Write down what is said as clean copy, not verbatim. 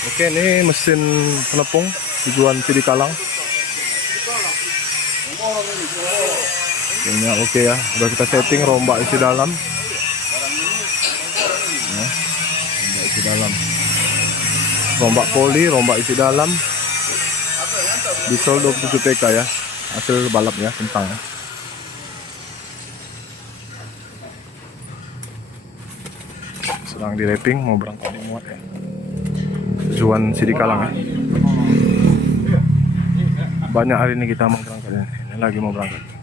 Oke, ini mesin penepung tujuan Sidikalang. Ini oke ya, udah kita setting rombak isi dalam. Ya, rombak isi dalam. Rombak poli, rombak isi dalam. Diesel 27 PK ya, hasil balap ya, kentang ya. Sedang di wrapping, mau berangkat dimuat ya. Tujuan Sidikalang ya. Banyak hari ini kita mau berangkat ya. Ini lagi mau berangkat.